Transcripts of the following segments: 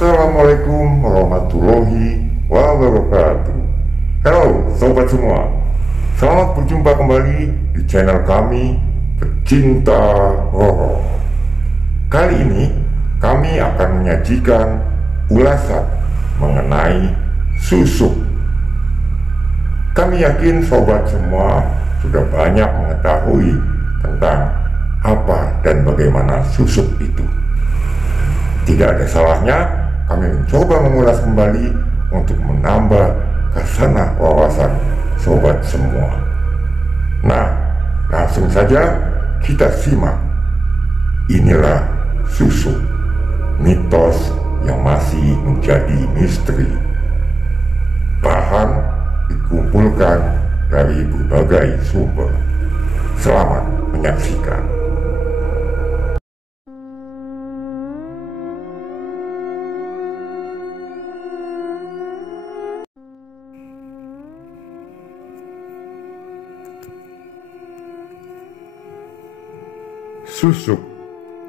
Assalamualaikum warahmatullahi wabarakatuh. Halo sobat semua, selamat berjumpa kembali di channel kami Pecinta Horor. Kali ini kami akan menyajikan ulasan mengenai susuk. Kami yakin sobat semua sudah banyak mengetahui tentang apa dan bagaimana susuk itu. Tidak ada salahnya kami mencoba mengulas kembali untuk menambah khazanah wawasan sobat semua. Nah, langsung saja kita simak. Inilah susuk, mitos yang masih menjadi misteri. Bahan dikumpulkan dari berbagai sumber. Selamat menyaksikan. Susuk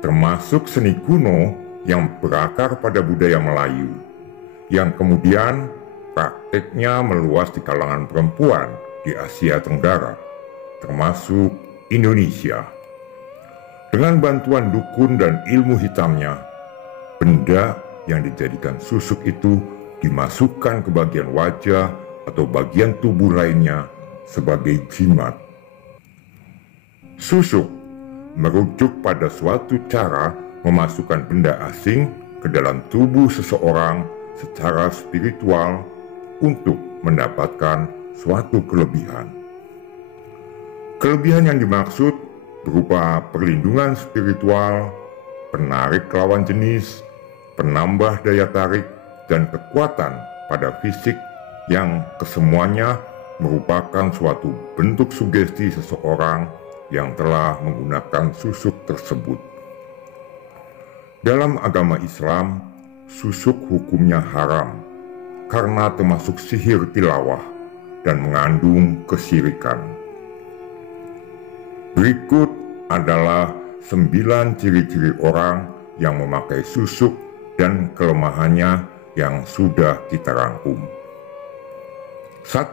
termasuk seni kuno yang berakar pada budaya Melayu, yang kemudian prakteknya meluas di kalangan perempuan di Asia Tenggara, termasuk Indonesia. Dengan bantuan dukun dan ilmu hitamnya, benda yang dijadikan susuk itu dimasukkan ke bagian wajah atau bagian tubuh lainnya sebagai jimat. Susuk merujuk pada suatu cara memasukkan benda asing ke dalam tubuh seseorang secara spiritual untuk mendapatkan suatu kelebihan. Kelebihan yang dimaksud berupa perlindungan spiritual, penarik lawan jenis, penambah daya tarik, dan kekuatan pada fisik yang kesemuanya merupakan suatu bentuk sugesti seseorang yang telah menggunakan susuk tersebut. Dalam agama Islam, susuk hukumnya haram karena termasuk sihir tilawah dan mengandung kesyirikan. Berikut adalah 9 ciri-ciri orang yang memakai susuk dan kelemahannya yang sudah kita rangkum. 1.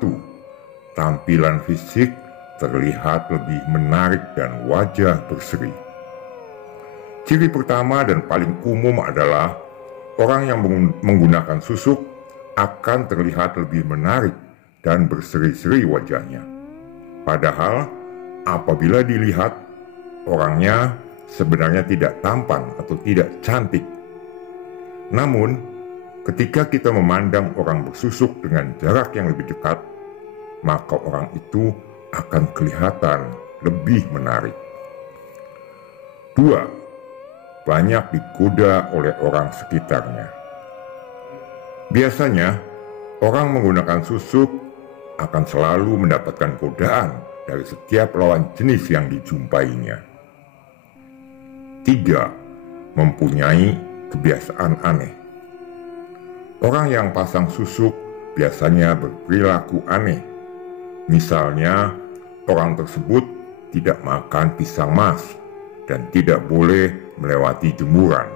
Tampilan fisik terlihat lebih menarik dan wajah berseri. Ciri pertama dan paling umum adalah orang yang menggunakan susuk akan terlihat lebih menarik dan berseri-seri wajahnya. Padahal apabila dilihat, orangnya sebenarnya tidak tampan atau tidak cantik. Namun, ketika kita memandang orang bersusuk dengan jarak yang lebih dekat, maka orang itu akan kelihatan lebih menarik. 2. Banyak digoda oleh orang sekitarnya. Biasanya, orang menggunakan susuk akan selalu mendapatkan godaan dari setiap lawan jenis yang dijumpainya. 3. Mempunyai kebiasaan aneh. Orang yang pasang susuk biasanya berperilaku aneh. Misalnya, orang tersebut tidak makan pisang mas dan tidak boleh melewati jemuran.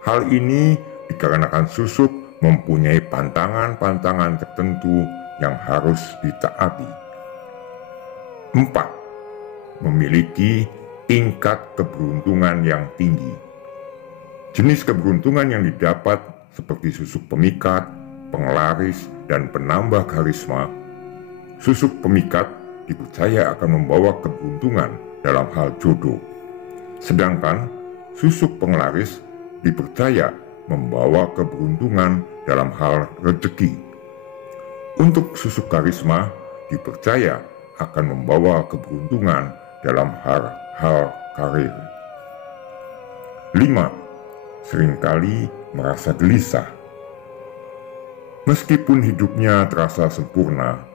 Hal ini dikarenakan susuk mempunyai pantangan-pantangan tertentu yang harus ditaati. 4. Memiliki tingkat keberuntungan yang tinggi. Jenis keberuntungan yang didapat seperti susuk pemikat, penglaris, dan penambah karisma. Susuk pemikat dipercaya akan membawa keberuntungan dalam hal jodoh, sedangkan susuk penglaris dipercaya membawa keberuntungan dalam hal rezeki. Untuk susuk karisma dipercaya akan membawa keberuntungan dalam hal karir. 5. Seringkali merasa gelisah. Meskipun hidupnya terasa sempurna,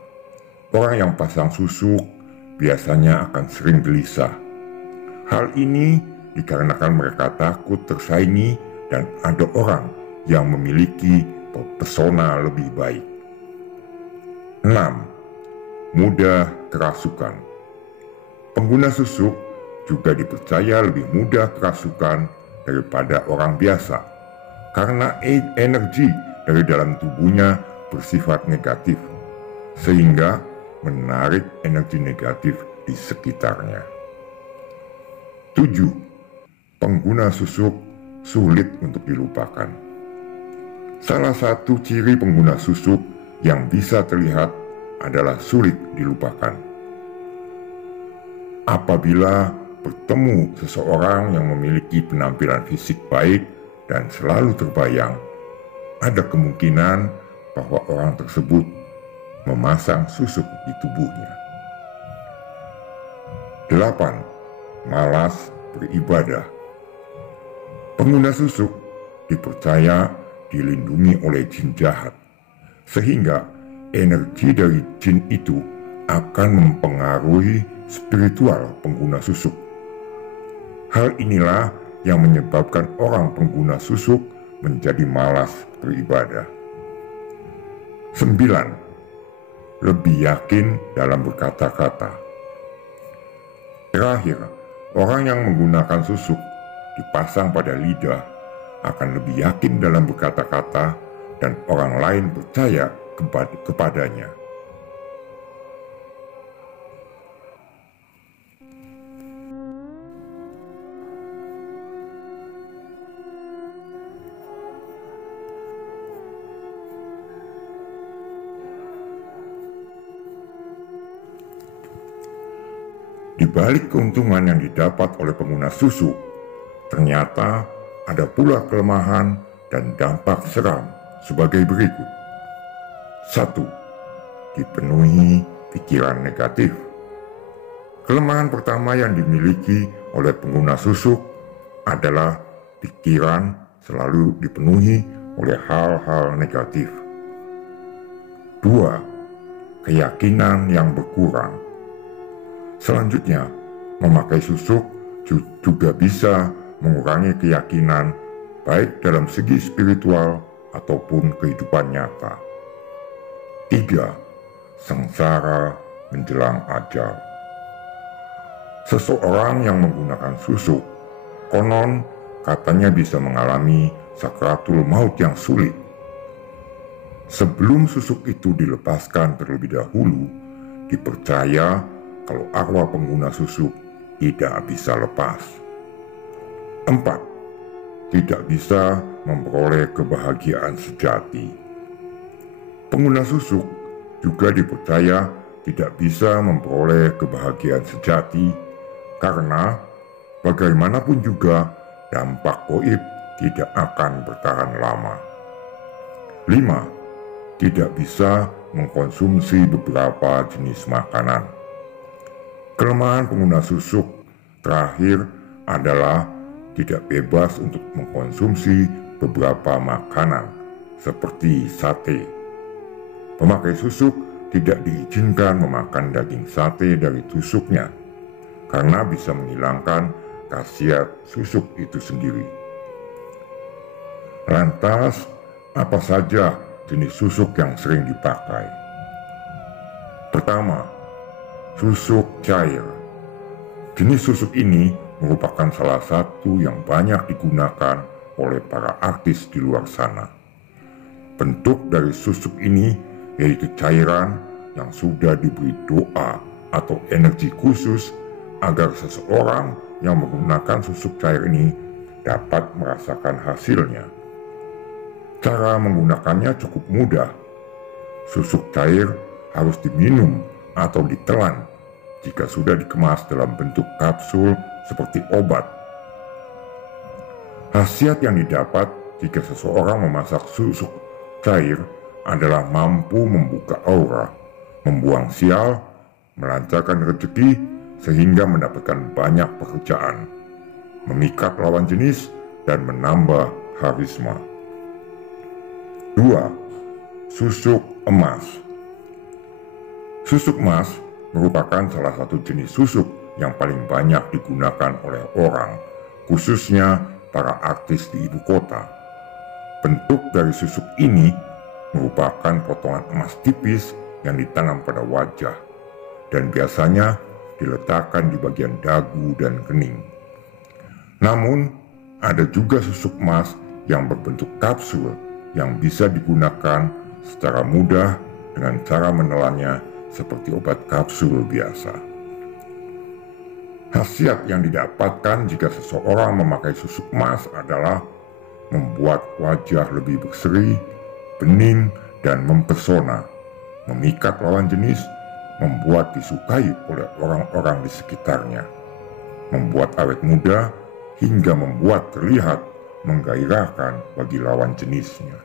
orang yang pasang susuk biasanya akan sering gelisah. Hal ini dikarenakan mereka takut tersaingi dan ada orang yang memiliki pesona lebih baik. 6. Mudah kerasukan. Pengguna susuk juga dipercaya lebih mudah kerasukan daripada orang biasa karena energi dari dalam tubuhnya bersifat negatif, sehingga menarik energi negatif di sekitarnya. 7. Pengguna susuk sulit untuk dilupakan. Salah satu ciri pengguna susuk yang bisa terlihat adalah sulit dilupakan. Apabila bertemu seseorang yang memiliki penampilan fisik baik dan selalu terbayang, ada kemungkinan bahwa orang tersebut memasang susuk di tubuhnya. 8. Malas beribadah. Pengguna susuk dipercaya dilindungi oleh jin jahat, sehingga energi dari jin itu akan mempengaruhi spiritual pengguna susuk. Hal inilah yang menyebabkan orang pengguna susuk menjadi malas beribadah. 9. Lebih yakin dalam berkata-kata. Terakhir, orang yang menggunakan susuk dipasang pada lidah akan lebih yakin dalam berkata-kata dan orang lain percaya kepadanya. Di balik keuntungan yang didapat oleh pengguna susuk, ternyata ada pula kelemahan dan dampak seram sebagai berikut. 1. Dipenuhi pikiran negatif. Kelemahan pertama yang dimiliki oleh pengguna susuk adalah pikiran selalu dipenuhi oleh hal-hal negatif. 2. Keyakinan yang berkurang. Selanjutnya, memakai susuk juga bisa mengurangi keyakinan baik dalam segi spiritual ataupun kehidupan nyata. 3. Sengsara menjelang ajal. Seseorang yang menggunakan susuk konon katanya bisa mengalami sakratul maut yang sulit. Sebelum susuk itu dilepaskan terlebih dahulu, dipercaya kalau arwah pengguna susuk tidak bisa lepas. 4. Tidak bisa memperoleh kebahagiaan sejati. Pengguna susuk juga dipercaya tidak bisa memperoleh kebahagiaan sejati karena bagaimanapun juga dampak gaib tidak akan bertahan lama. 5. Tidak bisa mengkonsumsi beberapa jenis makanan. Kelemahan pengguna susuk terakhir adalah tidak bebas untuk mengkonsumsi beberapa makanan seperti sate. Pemakai susuk tidak diizinkan memakan daging sate dari tusuknya karena bisa menghilangkan khasiat susuk itu sendiri. Lantas, apa saja jenis susuk yang sering dipakai? Pertama, susuk cair. Jenis susuk ini merupakan salah satu yang banyak digunakan oleh para artis di luar sana. Bentuk dari susuk ini yaitu cairan yang sudah diberi doa atau energi khusus agar seseorang yang menggunakan susuk cair ini dapat merasakan hasilnya. Cara menggunakannya cukup mudah. Susuk cair harus diminum atau ditelan jika sudah dikemas dalam bentuk kapsul seperti obat. Khasiat yang didapat jika seseorang memasak susuk cair adalah mampu membuka aura, membuang sial, melancarkan rezeki sehingga mendapatkan banyak pekerjaan, memikat lawan jenis, dan menambah karisma. 2. Susuk emas. Susuk emas merupakan salah satu jenis susuk yang paling banyak digunakan oleh orang, khususnya para artis di ibu kota. Bentuk dari susuk ini merupakan potongan emas tipis yang ditanam pada wajah dan biasanya diletakkan di bagian dagu dan kening. Namun, ada juga susuk emas yang berbentuk kapsul yang bisa digunakan secara mudah dengan cara menelannya seperti obat kapsul biasa. Khasiat yang didapatkan jika seseorang memakai susuk emas adalah membuat wajah lebih berseri, bening, dan mempesona, memikat lawan jenis, membuat disukai oleh orang-orang di sekitarnya, membuat awet muda, hingga membuat terlihat menggairahkan bagi lawan jenisnya.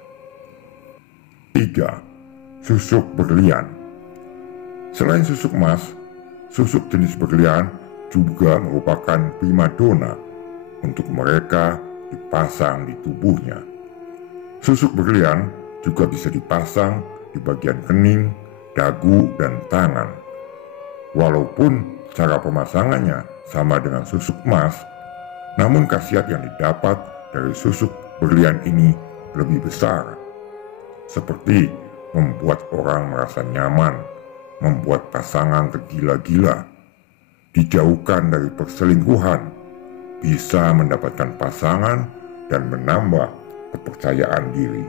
3. Susuk berlian. Selain susuk emas, susuk jenis berlian juga merupakan primadona untuk mereka dipasang di tubuhnya. Susuk berlian juga bisa dipasang di bagian kening, dagu, dan tangan. Walaupun cara pemasangannya sama dengan susuk emas, namun khasiat yang didapat dari susuk berlian ini lebih besar, seperti membuat orang merasa nyaman, membuat pasangan tergila-gila, dijauhkan dari perselingkuhan, bisa mendapatkan pasangan, dan menambah kepercayaan diri.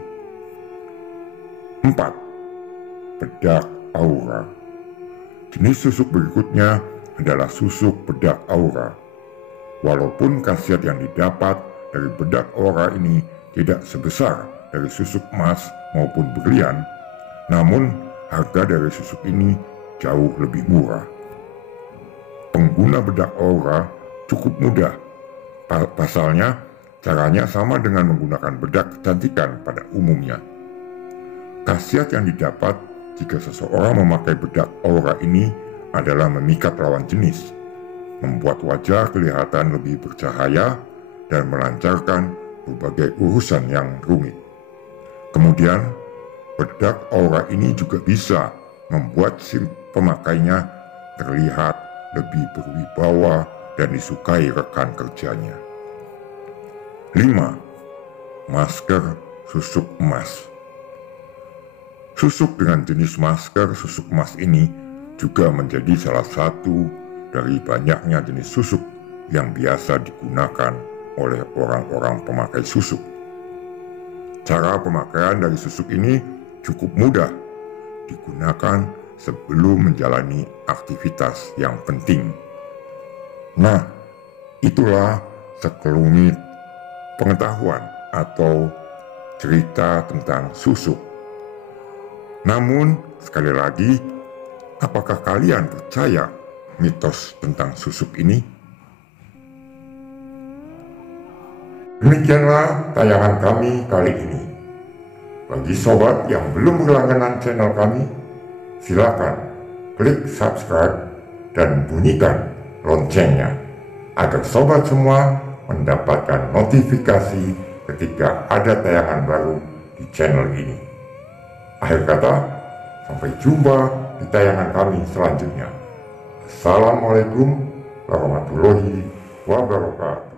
4. Bedak aura. Jenis susuk berikutnya adalah susuk bedak aura. Walaupun khasiat yang didapat dari bedak aura ini tidak sebesar dari susuk emas maupun berlian, namun harga dari susuk ini jauh lebih murah. Pengguna bedak aura cukup mudah. Pasalnya, caranya sama dengan menggunakan bedak kecantikan pada umumnya. Khasiat yang didapat jika seseorang memakai bedak aura ini adalah memikat lawan jenis, membuat wajah kelihatan lebih bercahaya, dan melancarkan berbagai urusan yang rumit. Kemudian, bedak aura ini juga bisa membuat si pemakainya terlihat lebih berwibawa dan disukai rekan kerjanya. 5. Masker susuk emas. Susuk dengan jenis masker susuk emas ini juga menjadi salah satu dari banyaknya jenis susuk yang biasa digunakan oleh orang-orang pemakai susuk. Cara pemakaian dari susuk ini cukup mudah digunakan sebelum menjalani aktivitas yang penting. Nah, itulah sekelumit pengetahuan atau cerita tentang susuk. Namun, sekali lagi, apakah kalian percaya mitos tentang susuk ini? Demikianlah tayangan kami kali ini. Bagi sobat yang belum berlangganan channel kami, silakan klik subscribe dan bunyikan loncengnya agar sobat semua mendapatkan notifikasi ketika ada tayangan baru di channel ini. Akhir kata, sampai jumpa di tayangan kami selanjutnya. Assalamualaikum warahmatullahi wabarakatuh.